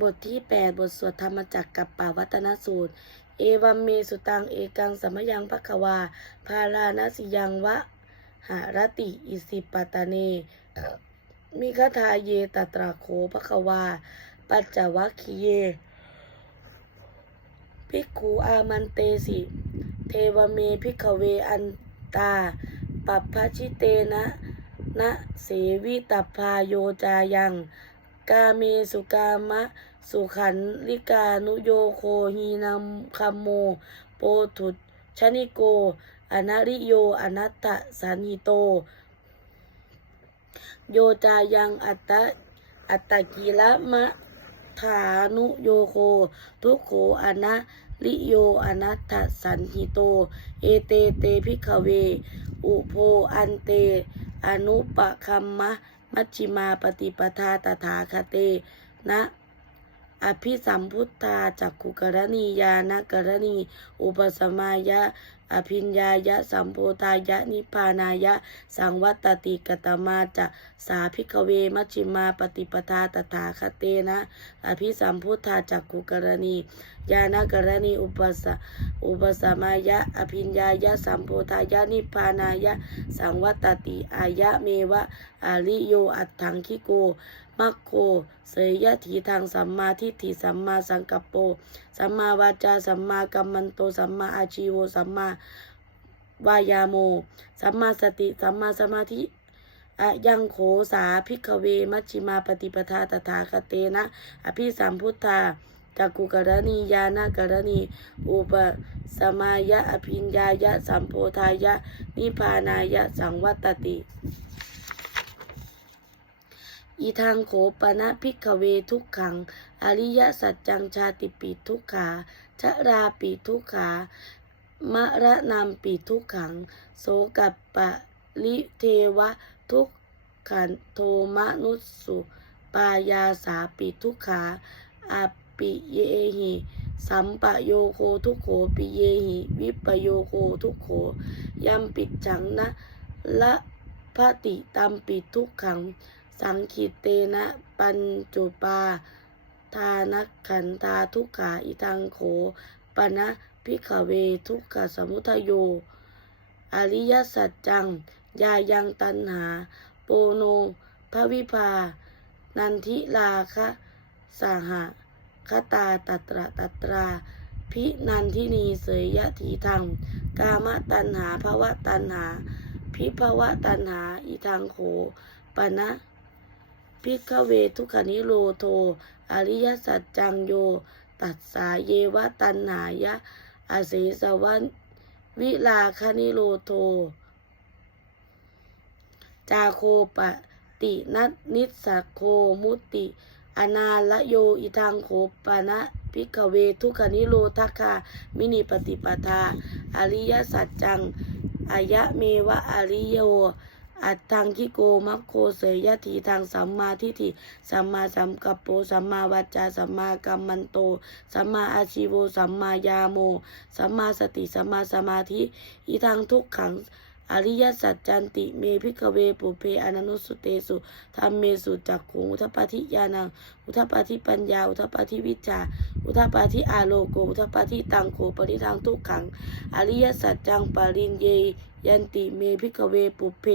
บทที่ 8 บทสวดธรรมจักรกับป่าวัตนสูตร เอวัมเมสุตังเอกังสมยังพักวา พาราณสิยังวะหารติ อิสิปตาเน มิคทาเยตตราโคภควา ปัจจวัคคีเย ภิกขุอามันเตสิ เทวเมภิกขเวอันตา ปัปพชิเตนะ นะเสวิตพาโยจายัง กาเมสุกามะ สุขันลิกานุโยโคหีนัมคัมโม โปถุชนิโก อนาริโย อนัตตสันหิโต โยจายังอัตตะอัตตกิละมะฐานุโยโค ทุกโขอนะลิโยอนัตถสันหิโต เอเตเตพิกเว อุโพอันเต อนุปะคัมมะ มัชชิมาปฏิปทาตถาคเต นะ อภิสัมพุทธาจักขุกรณียานกรณี อุปสมายะ อภิญญายะ สัมโพธายะ นิพานายะ สังวัตติกตมาจะสาพิกเวมัชิมาปฏิปทาตถาคเตนะ อภิสัมพุทธาจักขุกรณีญาณกรณี อุปสอุปสมายะ อภิญญายะ สัมโพธายะ นิพพานายะ สังวัตติอายะเมวะอาลิโยอัตถังคิโก มัคโค เสยยะถีทางสัมมาทิฏฐิสัมมาสังกัปโป สัมมาวาจา สัมมากัมมันโต สัมมาอาชีโว สัมมาวายาโม สัมมาสติ สัมมาสมาธิอะยังโขสาพิกเว มัชชิมาปฏิปทาตถาคเตนะ อภิสัมพุทธาจักกุกรณียานากรณี อุปสมายะอภิญญายะ สัมโพธายะ นิพพานายะ สังวัตติ อีทางโขปนะพิกเวทุกขัง อริยสัจจังชาติปีทุกขาชราปีทุกขามะระนามปีทุกขัง โสกัปปะลิเทวะทุกขันโทมนุสุปายาสาปีทุกขาอาปิเยหิสัมปะโยโคทุกโขปิเยหิวิปโยโคทุกโขยัมปิดฉังนะละพติตัมปิทุกขัง สังคิเตนะปัญจุปาทานักขันธาทุกขาอิทังโขปนะพิกขเวทุกขสมุทโย อริยสัจจัง ยายังตันหา โปโนภวิภา นันทิลาคะสหะคตาตัตระตัตรา พินันทินีเสยยะถีทัง กามตันหาภวะตันหา พิภวะตันหา อิทังโขปนะ พิกเวทุกขนิโรโท อริยสัจจังโย ตัสสาเยวะตันหายะ อาเสสวันวิลาคณิโรโท จาโคปะตินันิสสโคมุติ อนาละโยอิทังโขปะนะพิกเวทุกขนิโรทัคคามินิปฏิปทา อริยสัจจังอายะเมวะอริโย อัตทังคิโกมัคโคเสยยะทีทางสัมมาทิฏฐิสัมมาสัมกัปโปสัมมาวาจาสัมมากัมมันโตสัมมาอาชีโวสัมมายาโมสัมมาสติสัมมาสมาธิ อีทางทุกขัง อริยสัจจันติเมพิกเวปุเพอนันุสุเตสุธรรมเมสุจักขุงอุทปปาทิยานัง อุทปปาทิปัญญา อุทปปาทิวิชา อุทปปาทิอาโลโก อุทปปาทิตังโขปริทางทุกขัง อริยสัจจังปรินเยยันติเมพิกเวปุเพ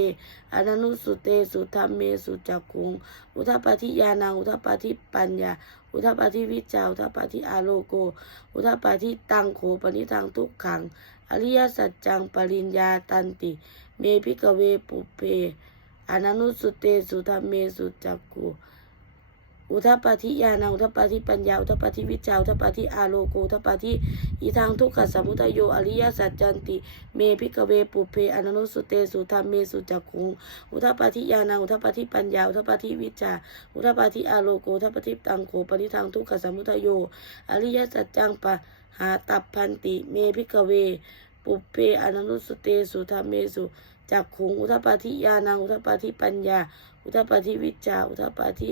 อนันุสุเตสุธรรมเมสุจักขุง อุทปปาทิยานัง อุทปปาทิปัญญา อุทปปาทิวิจาอุทปปาทิอาโลโก อุทปปาทิตังโขปริทางทุกขัง อริยสัจจังปริญญาตันติ เมพิกเวปุเพอนันุสุเตสุธรรมเมสุจักขุอุทปปาทิยาณอุทปปาทิปัญญาอุทปปาทิวิจาอุทปปาทิอาโลโกอุทปปาทิอีทางทุกขสมุทโยอริยสัจจันติ เมพิกเวปุเพอนันุสุเตสุธรรมเมสุจักขุอุทปปาทิยาณอุทปปาทิปัญญาอุทปปาทิวิจาอุทปปาทิอาโลโกอุทปปาทิตังโขปริทางทุกขสมุทโยอริยสัจจังปะ หาตับพันติเมพิกเว ปุเพอนันุสเตสุธรรมเมสุจักขุงอุทปาธิยานังอุทปาธิปัญญา อุทปาธิวิจาอุทปาธิ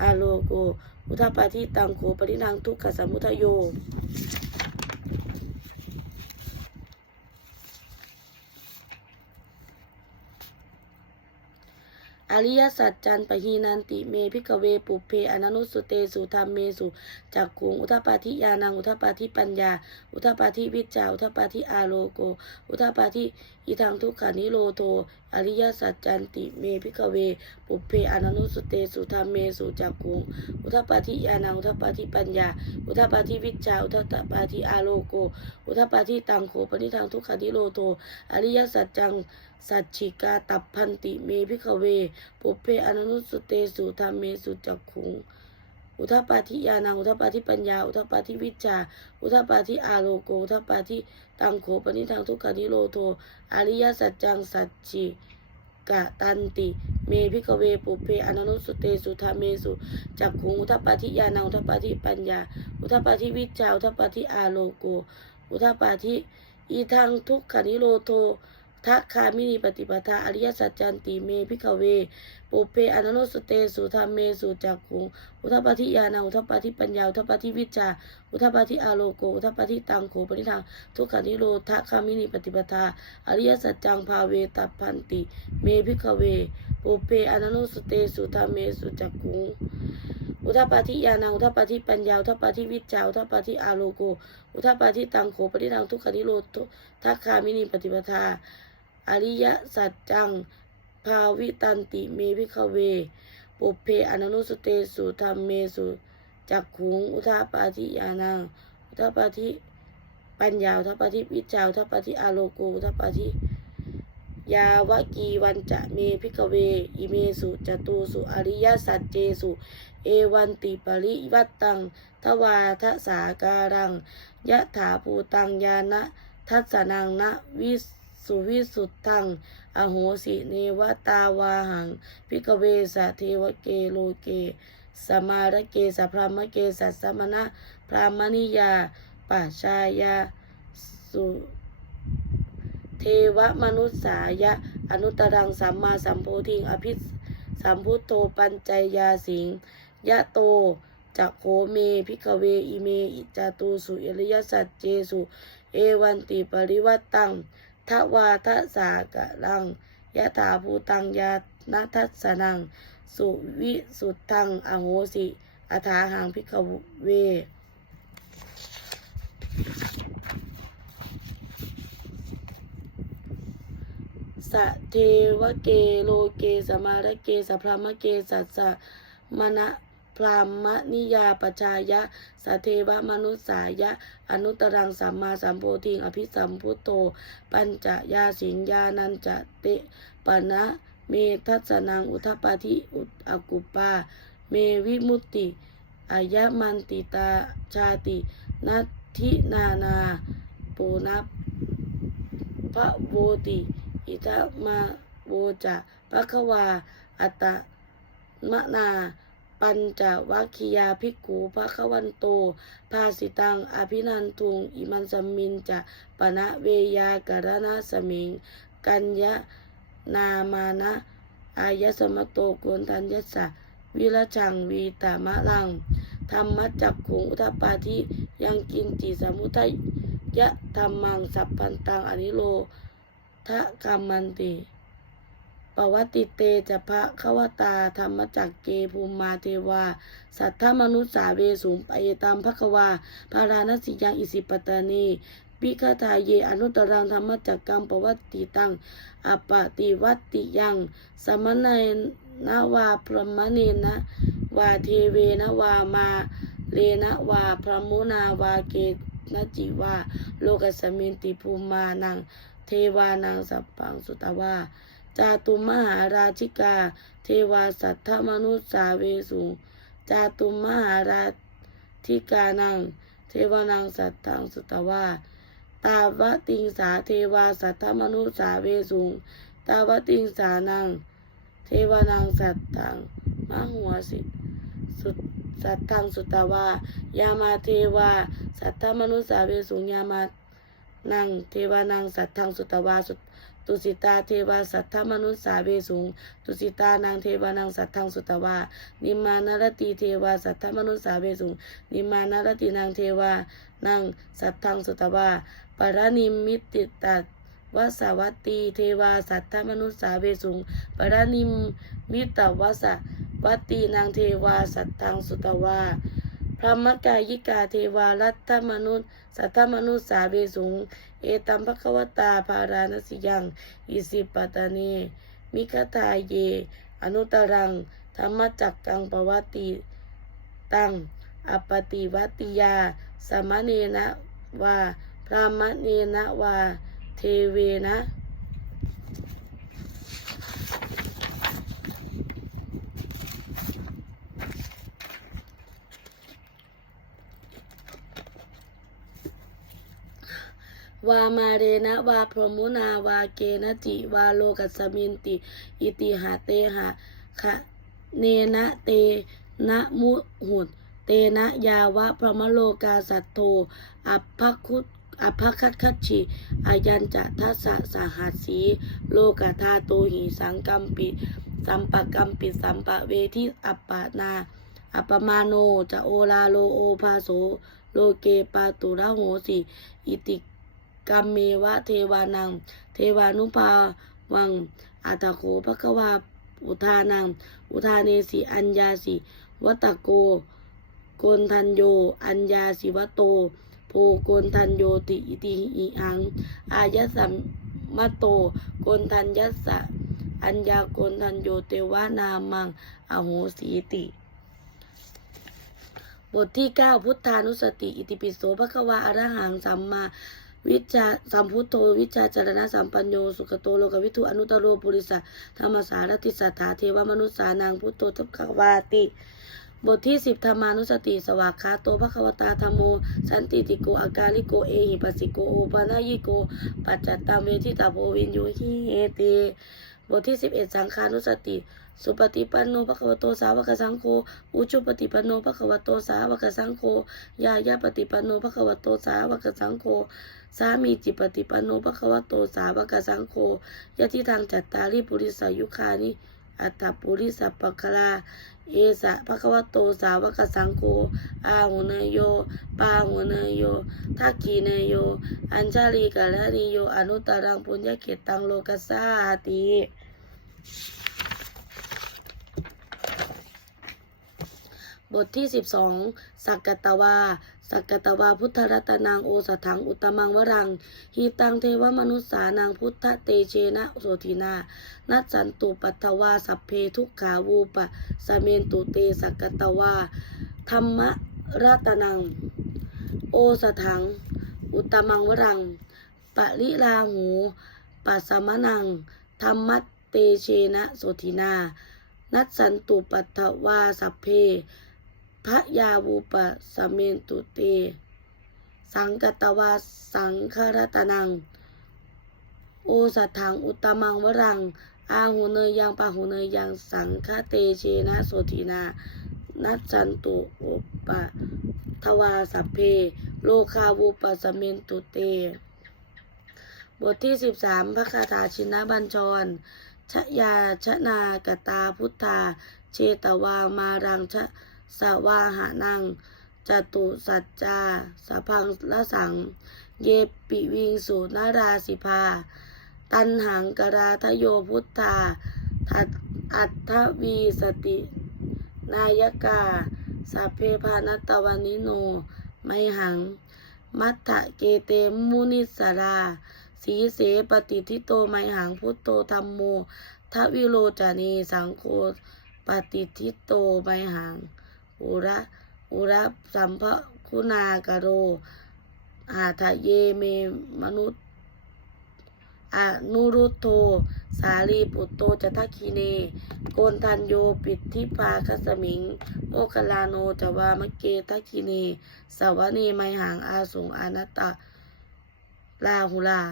อาโลโก อุทปาธิตังโขปรินางทุกขสมุทโย อริยสัจจันปหีนันติเมพิกเวปุเพอนันุสุเตสุธรรมเมสุจักขุงอุทปาทิยานังอุทปาทิปัญญา อุทปาทิวิจาอุทปาทิอาโลโก อุทปาทิอิทังทุกขานิโรโทอริยสัจจันติเมพิกเว ปุเพอนันุสุเตสุธรรมเมสุจักขุงอุทปาทิยานังอุทปาทิปัญญา อุทปาทิวิจาอุทปาทิอาโลโก อุทปปาทิตังโขปนิทังทุกขานิโรโทอริยสัจจัง สัจฉิกาตัพพันติเมพิกเวปุเพอนันุสุเตสุธรรมเมสุจักขุง อุทปปาทิยานังอุทปปาทิปัญญา อุทปปาทิวิจาอุทปปาทิอาโลโก อุทปปาทิตังโขปนิทังทุกขานิโรโท อริยสัจจังสัจฉิกะตันติ เมพิกเวปุเพอนันุสุเตสุธรรมเมสุจักขุง อุทปปาทิยานังอุทปปาทิปัญญา อุทปปาทิวิจาอุทปปาทิอาโลโก อุทปปาทิอีทังทุกขานิโรโท ทักคามินีปฏิปทาอริยสัจจันติเมพิกเว ปุเพอนันโนสเตสุธรรมเมสุจักขุงอุทปปาทิยานังอุทปปาทิปัญญาอุทปปาทิวิจาอุทปปาทิอาโลโกอุทปปาทิตังโขปนิทังทุกขานิโรทักคามินีปฏิปทาอริยสัจจังภาเวตัพันติเมพิกเว ปุเพอนันโนสเตสุธรรมเมสุจักขุงอุทปปาทิยานังอุทปปาทิปัญญาอุทปปาทิวิจาอุทปปาทิอาโลโกอุทปปาทิตังโขปนิทังทุกขานิโรทักคามินีปฏิปทา อริยสัจจัง ภาวิตันติเมพิคเว ปุเพอนันุสเตสุธรรมเมสุจักขุง อุทาปาทิยานัง อุทาปาทิปัญญาอุทาปาทิวิจาอุทาปาทิอาโลโกอุทาปาทิยาวกีวันจะเมพิกเว อิเมสุจตูสุอริยสัจเจสุ เอวันติปริวัตตัง ทวาทสาการัง ยะถาภูตังยานะ ทัสนังนะวิส สุวิสุทธัง อโหสิเนวตาวาหัง พิกเวสะเทวเกโลเก สมารเกสะพรามเกสัสมณะพรามณิยาปัชายาสุเทวมนุษสายะ อนุตรังสัมมาสัมโพธิงอภิสัมพุทโธปัญจยาสิงยะโตจักโขเมพิกเวอิเมอิจาตูสุเอริยสัจเจสุ เอวันติปริวัตตัง ทวาทสากะลังยะถาภูตังยานัทัสนัง สุวิสุทธังอโหสิอัฐาหังพิกเว สะเทวเกโลเกสมารเกสพรามเกสัสสะมณะ พรามนิยาปชายะสะเทวมนุษายะ อนุตรังสัมมาสัมโพธิงอภิสัมพุโต ปัญจยาสิงญานันจะเตปนะเมทัสนังอุทปาทิอุตอกุปา เมวิมุตติอายะมันติตาชาตินัทินานาปูนับพระโวติอิทะมาโวจะพระควาอัตตมะนา ปัญจวัคคียาภิกขุพระควันโต ภาสิตัง อภินันทุง อิมันสมินจะปณะเวยาการณะสมิง กัญญานามานะอายสมโตโกนทัญญสะวิรชังวีตามะลังธรรมจักขุงอุทปปาทิยังกินจิสมุทัยยะธรรมังสัพพันตังอนิโลทะกรรมันติ วัตติเตจะพระขวตาธรรมจักเกภูมิมาเทวา สัทธมนุษสาเวสุงไปตามภควาพาราณสิยังอิสิปตานีปิคทาเยอนุตรังธรรมจักกังปวัตติตังอปติวัตติยัง สมนัยนาวาพรหมเนนะวาเทเวนะวามาเลนะวาพระมุนาวาเกนจิวาโลกสมินติภูมานัง เทวานังสัพพังสุตวา จาตุมหาราชิกา เทวาสัทธมนุษสาเวสุจาตุมหาราธิกานัง เทวานังสัทธังสุตวาตาวติงสาเทวาสัทธมนุษสาเวสุงตาวติงสานัง เทวานังสัทธังมหัวสิสุสัทธังสุตวายามาเทวาสัทธมนุษสาเวสุงยามานังเทวานังสัทธังสุตวาสุ ตุสิตาเทวาสัทธมนุษสาเวสุงตุสิตานังเทวานังสัทธังสุตวา นิมานารติเทวาสัทธมนุษสาเวสุงนิมานารตินางเทวานังสัทธังสุตวาปรนิมิติตาวสวัตตีเทวาสัทธมนุสสาเวสุงปรนิมิตวสวัตตีนางเทวาสัทธังสุตวา พระมกายิกาเทวารัตถมนุษย์สัทธมนุษย์สาเวสุง เอตัมภควตาภารานสิยัง อิสิปตาเน มิคทาเย อนุตรัง ธรรมจักกังปวัตติตัง อปติวัติยา สมณเนนะวาพรามเนนะวา เทเวนะ วามาเรนะวาพรมุนาวาเกนจิวาโลกัสมินติ อิติหาเตหะคะเนนะเตนะมุหุดเตนะยาวะพรมโลกาสัตโตอัพพคุตอัพคัตคัตฉิอายัญจะทัสสะสหัสสี โลกธาโตหิสังกัมปิ สัมปะกัมปิสัมปะเวทิอัปปนา อัปปมาโนจะโอลาโลโอภาโสโลเกปาตุระโหสิ อิติ กัมเมวะเทวานัง เทวานุภาวังอัตโขภควาอุทานัง อุทาเนสีอัญญาสิวัตโกโกนทันโย อัญญาสิวโต โพโกนทันโยติอิติอิอัง อายะสัมมโตโกนทันยัสสะอัญญาโกนทันโยเตวานามัง อโหสีติ บทที่ 9 พุทธานุสติ อิติปิโสภควาอรหังสัมมา วิจาสัมพุทโธวิจาจารณะสัมปัญโยสุขโตโลกวิทุอนุตตรโรปุริสะธรรมสารติสัทธาเทวมนุษสานังพุทโธทัพขวาติ บทที่สิบธรรมานุสติสวากขาโตภควตาธรรมโม สันติติโกอากาลิโกเอหิปัสสิโกโอปานายิโก ปัจจัตตามเวทิตาโพวินโยหิเฮติบทที่สิบเอ็ดสังขานุสติ สุปฏิปันโนภควโตสาวกสังโฆอุชุปฏิปันโนภควโตสาวกสังโฆยายาปฏิปันโนภควโตสาวกสังโฆสามีจิปฏิปันโนภควโตสาวกสังโฆยะทิทางจัตตาริปุริสายุคานิอัตถปุริสัพปะคลาเอสะภควโตสาวกสังโฆอาหุเนโย ปาหุเนโยทักขีเนโย อัญชาลีกาลนิโย อนุตตรังปุญญเขตตังโลกัสสาติ บทที่ 12 สักกตวา สักกตวาพุทธรัตนังโอสถังอุตมังวรังหีตังเทวมนุษสานังพุทธเตเชนะโสทินา นัสสันตุปัตถวาสัพเพทุกขาวูปะสเมนตุเตสักกตวา ธรรมรัตนัง โอสถัง อุตมังวรัง ปะลิลาหูปัสสมนัง ธรรมเตเชนะโสทินา นัสสันตุปัตถวาสัพเพ พระยาวูปสเมนตุเต สังกตวาสังครตนัง โอสัทถังอุตมังวรัง อาหูเนยยังปาหูเนยยังสังฆเตเชนะโสทินา นัจจันตุอุปะทวาสัพเพ โลคาวูปสเมนตุเต บทที่13พระคาถาชินบัญชร ชยาชนากตาพุทธา เชตวามารังชะ สวาหานังจตุสัจจาสะพังละสัง เยปิวิงสุนาราสิภา ตันหังกราทโยพุทธาทัตอัตวีสติ นายกาสัพเพพานตวันิโน ไมหัง มัตถะเกเตมุนิสราสีเสปฏิทิโตไมหังพุทโตธรรมโมทวิโรจานีสังโฆปฏิทิโตไมหัง อุระอุระสัมภคุณากโร อาทะเยเมมนุษย์อนุรุตโท สาลีปุตโตจทัคคีเน โกนทันโยปิดทิพาคัสมิง โมคลาโนจวามะเกทัคคีเน สวนีไมหังอาสงอานัตตะลาหุลา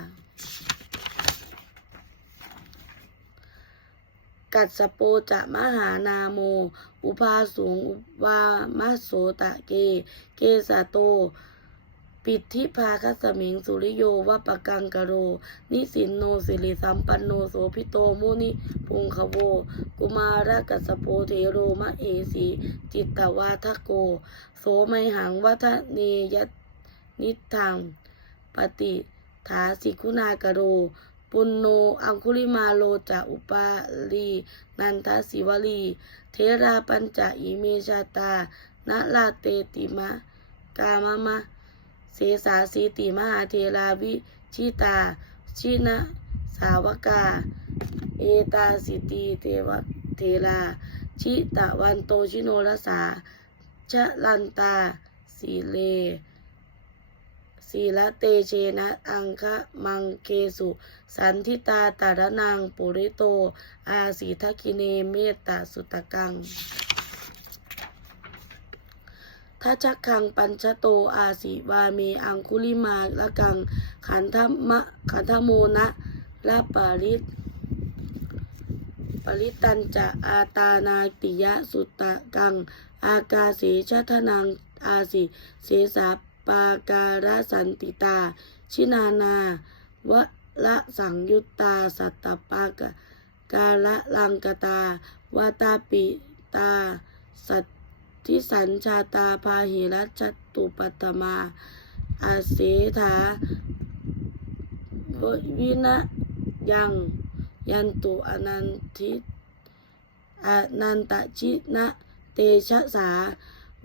กัสสโปจะมหานาโม อุภาสูงอุวามะโสตะเก เกสะโต ปิทิภาคัสมิงสุริโยวปะกังกะโร นิสินโนสิริสัมปันโนโสพิโตมุนิพุงคโว กุมารกัสโปเทโรมะเอสีจิตตวาทโก โสไมหังวัฒเนยนิทังปฏิถาสิกุณากโรปุณโนอังคุลิมาโลจะอุปาลี นันทศิวลี เทราปัญจอิเมชาตานะลาเตติมะ กามะมะ เสสาสีติมหาเทราวิชิตา ชินะ สาวกา เอตาสิตีเทวเทรา ชิตะวันโตชิโนรสาชะลันตาสีเลสีละเตเชนะ อังคะมังเคสุ สันทิตาตารนังปุริโต อาสีทคิเนเมตตาสุตกังทัชคังปัญชโตอาสิวาเมอังคุลิมาละกัง ขันธมะขันธโมนะละปาริตปริตันจะอาตานาติยะสุตตะกัง อากาเสชะทนังอาสิเสสาปาการสันติตา ชินานา วะ ละสังยุตตาสัตตปากะกาละลังกตาวาตาปิตา สัตทิสัญชาตาพาหิรัชตุปัตมา อาเสถาวินะยังยันตุอนันทิอนันตชินะเตชะสา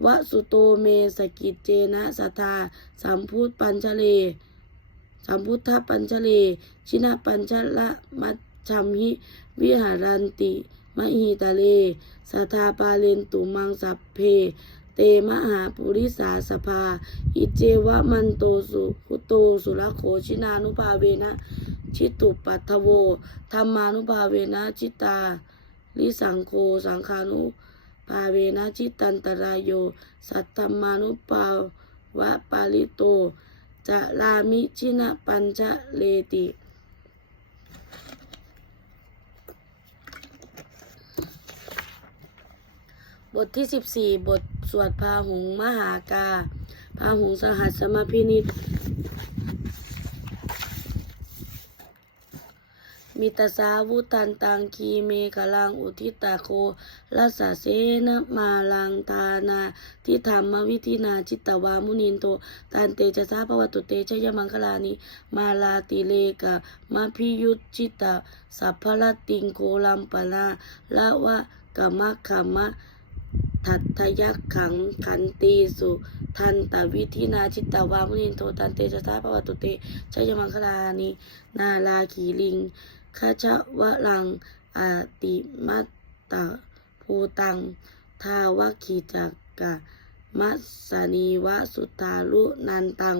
วสุโตเมสกิจเจนะสัทธาสัมพุทธปัญชเล สัมพุทธปัญชเล ชินะปัญชละมัจฉัมหิวิหารันติมหิตาเลสัทาปาเลนตุมังสัพเพ เตมหาปุริสาสภา อิเจวะมันโตสุหุโตสุรโขชินานุภาเวนะ ชิตุปัทโวธรรมานุภาเวนะชิตาลิสังโฆสังคานุภาเวนะชิตันตรายโย สัตธรรมานุภาวะปาลิโต จะลามิชินะปัญชะเลติ บทที่ 14 บทสวดพาหุงมหากา พาหุงสหัสสมพินิต มิตาสาวุตันตังคีเมกลังอุทิตาโครัสเสนมาลังทานาทิธรรมวิธินาจิตตวามุนินโตตันเตจะสาภวตุเตชยมังคลานิมาลาติเลกะมาพิยุจิตตาสัพพลติงโคลัมปนาละวะกะมะขมะทัตทยักขังขันตีสุทันตวิธินาจิตตวามุนินโทตันเตชะทาภวตุเตชยมังคลานินาลาขีลิง ขชวะลังอาติมัตตะภูตัง ทาวขีจักกะมัสนีวะสุตาลุนันตัง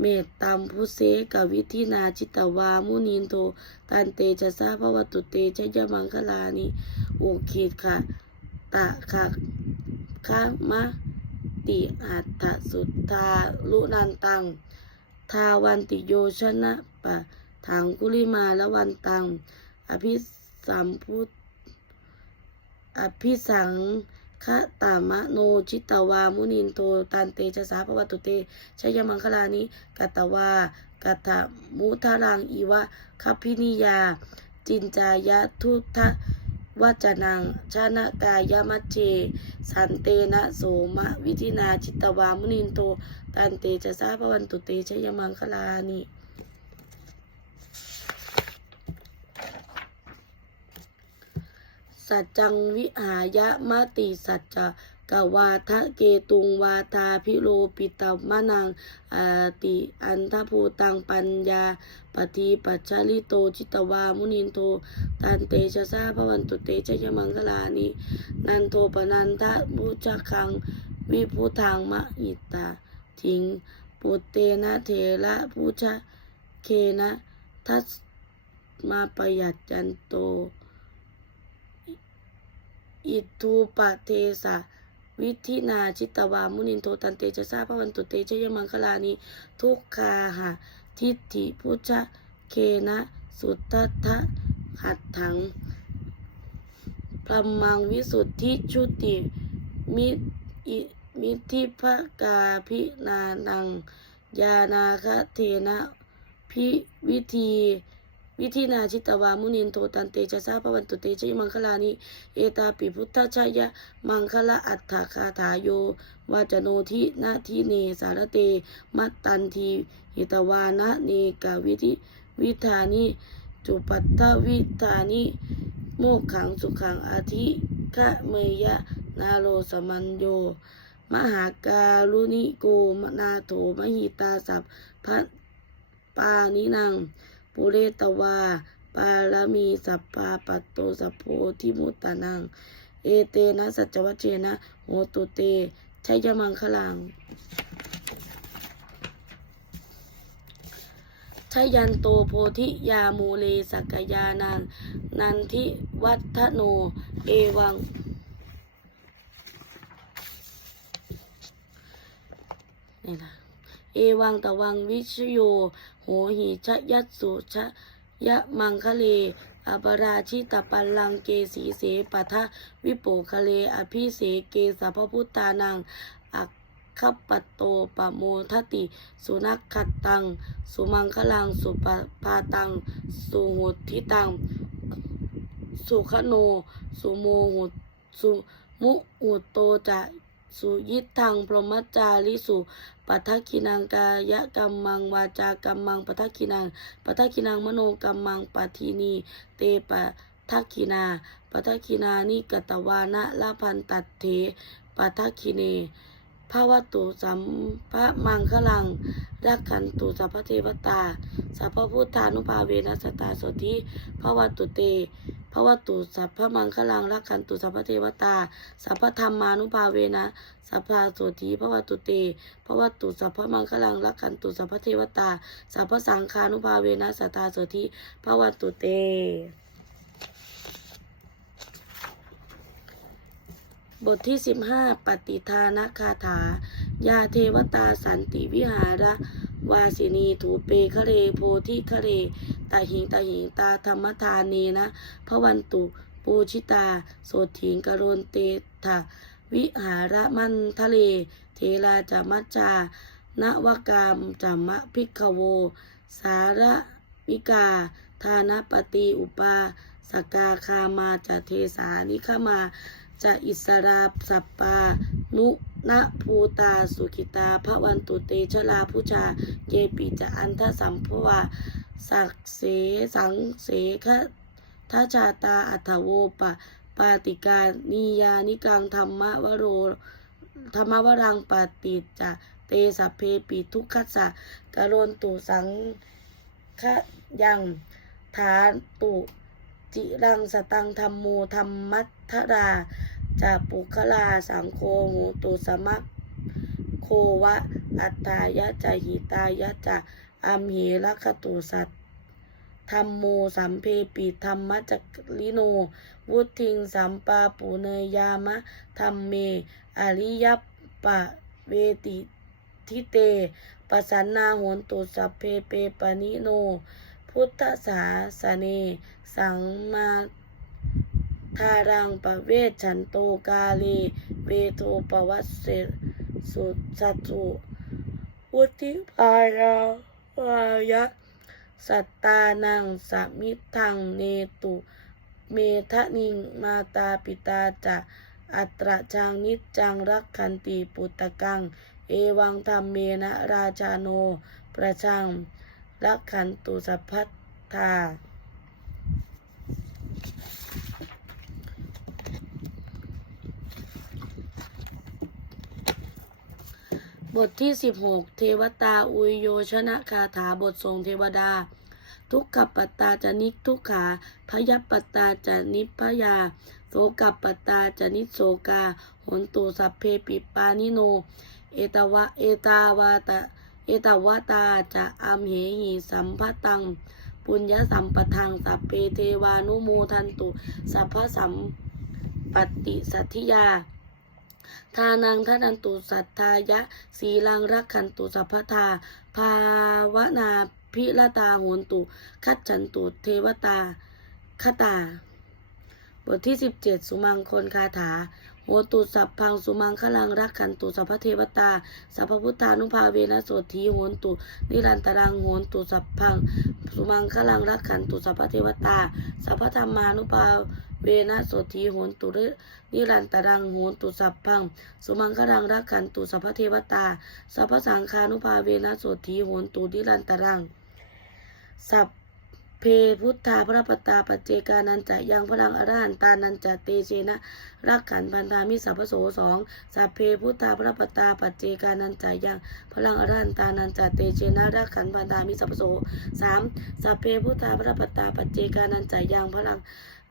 เมตตัมพุเสกวิธินาจิตวามุนินโทตันเตชะสาภวตุเตชยมังคลานิโอคิดค่ะตะคะคะมะติอัตถสุทาลุนันตัง ทาวันติโยชนะปะ ถังกุลิมาละวันตัง อภิสัมพุทอภิสังคะตามะโนจิตตวา มุนินโต ตันเตชะสาภวตุเตชยมังคลานิกัตตวา กัตมุทารังอีวะคพพินิยา จินจายะทุทธวัจนังชนะกายมัจเจ สันเตนะโสมะวิธินาจิตตวา มุนินโต ตันเตจะสาภวันตุเตชยมังคลานิ สัจจังวิหายะมติสัจจะกวาทะเกตุงวาทาพิโลปิตมะนังอาติอันทภูตังปัญญาปฏิปัจจลิโตจิตวามุนินโตตันเตชะสาภวันตุเตชะยมังคลานินันโทปนันทะบุจคังวิพุทางมะหิตาทิงปุเตนะเทระพุชะเคนะทัสมาประหยัดจันโต อิทูปะเทสะวิธินาจิตตวามุนินโทตันเตจะทราพระวันตุเตชยมังคลานิทุกคาหะทิฏฐิพุชะเคนะสุตตทะขัดถังพรมังวิสุทธิชุติมิอิมิทิภกาพินานัง ยานาคเทนะพิวิธี วิธีนาจิตวามุนินโทตันเตจะสาภวันตุเตชยมังคลานิเอตาปิพุทธชายะมังคละอัฏฐคาถาโยวาจโนทินาทิเนสารเตมัตตันทีหิตวานะเนกาวิธิวิธานิจุปัตถวิธานิโมขังสุขังอาทิกะเมยะนาโรสมัญโยมหาการุณิโกมนาโถมหิตาสัพพะปานินัง ปุเรตวา ปาลมีสัพปาปัตโตสัพโพธิมุตตานัง เอเตนะสัจวัชเชนะโหตุเตชัยมังคลังชยันโตโพธิยามูเลสักยานันนันทิวัฒโน เอวัง นี่นะเอวังตะวังวิชโย โหหิชะยัตสุชะยะมังคะเลอปราชิตปัลลังเกสีเสปะทะวิโปคะเลอภิเสเกสัพพุตตานังอักขปตโตปะโมทติ สุนักขัดตัง สุมังคลัง สุปปาตัง สุหุทิตัง สุขโน สุโมหุสุมุหุโตจะสุยิทังพรหมจาริสุปัทคินังกายกัมมังวาจากัมมังปัทคินังปัทคินังมโนกัมมังปัทินีเตปะทักคินาปัทคินานิกตวานะละพันตัดเถปัทคิเนภาวตุสัมภะมังคลังรักขันตุสัพพเทวตา สัพพุทธานุภาเวนัสตาโสธิภาวตุเต ภาวตุสัพพมังคลังรักขันตุสัพพเทวตา สัพพธรรมานุภาเวนะสัพพาโสธิภาวตุเตภาวตุสัพพมังคลังรักขันตุสัพพเทวตา สัพพสังฆานุภาเวนะสัตตาโสธิภาวตุเตบทที่ 15 ปฏิทานคาถา ยาเทวตาสันติวิหารวาสินีถูเปคะเรโพธิคะเร ตาหิงตาหิงตาธรรมทานเนะพระวันตุปูชิตา โสถิงกโรนเตถะวิหารมันทะเล เทราจามัจจานวกามจามะพิกขโว สารวิกาทานปฏิอุปาสกาคามาจะเทสานิขมาจะอิสราสัปปา นุนะภูตาสุขิตาพระวันตุเตชลาผู้ชา เยปิจะอันทสัมภวา สักเสสังเสคะทชาตาอัตโวปะปาติกานิยานิกังธรรมวโรธรรมวรังปฏิจะเตสพเพปิทุกขัสสะกะโรนตุสังคะยังฐานตุจิรังสตังธรรมโมธรรมัทธราจะปุคลาสังโฆโหตุสมัคโควะอัตตายะจะหิตายะจะ อัมเหระคตุสัตธรรมโมสัมเพปิธรรมจักลิโน วุทิงสัมปาปุเนยามะธรรมเม อริยปปะเวติทิเตปสันนาโหนตุสัพเพเปปนิโน พุทธศาสเน สังมาทารังปะเวชฉันโตกาเลเปโทปวัสเสสุสัตสุวุธิพายา วายะสัตตานังสมิทังเนตุ เมทะนิงมาตาปิตาจะอัตระจังนิจจังรักขันติปุตตะกัง เอวังธรรมเมนะราชาโน ประชังรักขันตุสัพพัทธา บทที่ 16 เทวตาอุยโยชนะคาถาบททรงเทวดา ทุกขปัตตาจะนิทุกขาพยปัตตาจะนิพยา โสกปัตตาจะนิโสกาหนตุสัพเพปิปานิโน เอตวะเอตาวาตะเอตวาตาจะอัมเหหิสัมภตัง ปุญญสัมปทังสัพเพเทวานุโมทันตุ สัพพสัมปติสัทธิยา ทานังทนันตุสัทธายะ สีลังรักขันตุสัพพทา ภาวนาพิรตาโหนตุ คัจฉันตุเทวตาคตา บทที่17สุมังคลคาถาโหตุสัพพังสุมังคลังรักขันตุสัพพเทวตา สัพพพุทธานุภาเวนะโสธีโหนตุ นิรันตรังโหนตุสัพพัง สุมังคลังรักขันตุสัพพเทวตา สัพพธรรมานุภา เวนะโสธีโหนตุนิรันตรังโหนตุสัพพัง สุมังคลังรักขันตุสัพพเทวตา สัพพสังฆานุภาเวนะโสธีโหนตุนิรันตรัง สัพเพพุทธาพระปตาปัจเจกานันจะยังพลังอรหันตานันจะเตเชนะรักขันพันธามิสัพพโสสองสัพเพพุทธาพระปตาปัจเจกานันจะยังพลังอรหันตานันจะเตเชนะรักขันพันธามิสัพพโสสามสัพเพพุทธาพระปตตาปัจเจกานันจะยังพลัง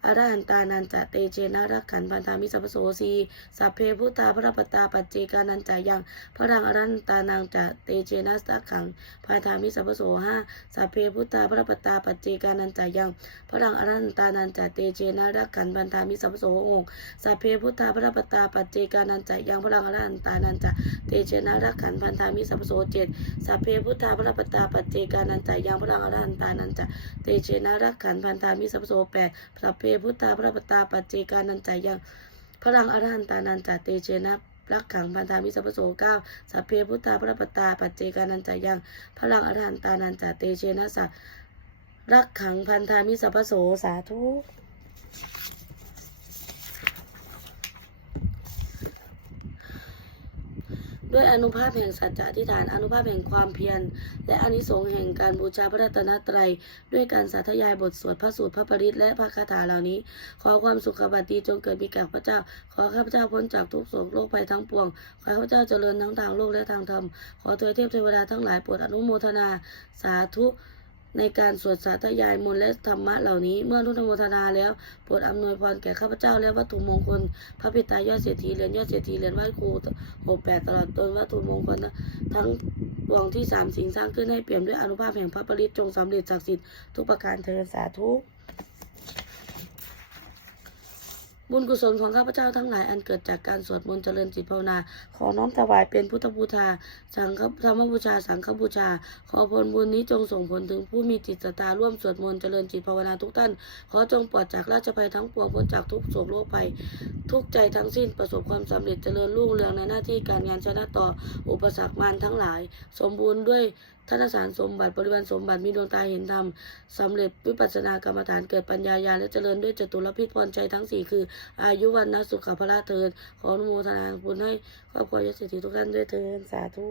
อรหันตานันจะเตเชนะรักขันพันธามิสัพโสสีสัพเพพุทธาพระปตตาปัจเจกานันจะยังพลังอรันตานังจะเตเชนะรักขังพันธามิสัพโสห้าสัพเพพุทธาพระปตตาปัจเจกานันจายังพระรังอรันตานันจาเตเจนะรักขันบันทามิสัพโสองสัพเพพุทธาพระปตตาปัจเจกานันจายังพระรังอรันตานันจาเตเจนะรักขันพันธามิสัพโสเจ็ดสัพเพพุทธาพระปตตาปัจเจกานันจายังพระรังอรันตานันจาเตเจนะรักขันพันธามิสัพโสแปดสัพเพพุทธาพระปตตาปัจเจกานันจายังพระรังอรหันตานันจาเตเจนะรักขังพันธามิสัพโสเก้าสัพเพพุทธาพระปตตาปัจเจกานันจายังพลังอรหันตานันจาเตเชนะสักรักขังพันธามิสัพพโสสาธุ ด้วยอนุภาพแห่งสัจจะที่ฐานอนุภาพแห่งความเพียร และอนิสงส์แห่งการบูชาพระรัตนตรัย ด้วยการสาธยายบทสวดพระสูตรพระปริตรและพระคาถาเหล่านี้ ขอความสุขบัติดีจงเกิดมีแก่พระเจ้า ขอข้าพเจ้าพ้นจากทุกโศกโรคภัยทั้งปวง ขอข้าพเจ้าเจริญทั้งทางโลกและทางธรรม ขอเทวเทพเทวดาทั้งหลายโปรดอนุโมทนา สาธุ ในการสวดสาธยายมนต์และธรรมะเหล่านี้ เมื่ออนุโมทนาแล้วโปรดอำนวยพรแก่ข้าพเจ้าและวัตถุมงคล พระปิตายอดเศรษฐีเรียนยอดเศรษฐีเรียนไหว้ครูหกแปดตลอดจนวัตถุมงคลทั้งดวงที่สามสิ่งสร้างขึ้นให้เปี่ยมด้วยอนุภาพแห่งพระปริตจงสำเร็จศักดิ์สิทธิ์ทุกประการเทินสาธุ บุญกุศลของข้าพเจ้าทั้งหลายอันเกิดจากการสวดมนต์เจริญจิตภาวนา ขอน้อมถวายเป็นพุทธบูชาสังฆธรรมบูชา สังฆบูชา ขอผลบุญนี้จงส่งผลถึงผู้มีจิตศรัทธาร่วมสวดมนต์เจริญจิตภาวนาทุกท่าน ขอจงปลอดจากราชภัยทั้งปวงพ้นจากทุกโศกโรคภัย ทุกใจทั้งสิ้นประสบความสำเร็จเจริญรุ่งเรืองในหน้าที่การงานชนะต่ออุปสรรคมารทั้งหลาย สมบูรณ์ด้วย ธนสารสมบัติบริวารสมบัติมีดวงตาเห็นธรรมสำเร็จวิปัสสนากรรมฐานเกิดปัญญาญาณและเจริญด้วยจตุรพิษพรใจทั้งสี่คือ อายุวันนะสุขภระเทินขออนุโมทนาบุญให้ครอบครัวยศเศรษฐีทุกท่านด้วยเทินสาธุ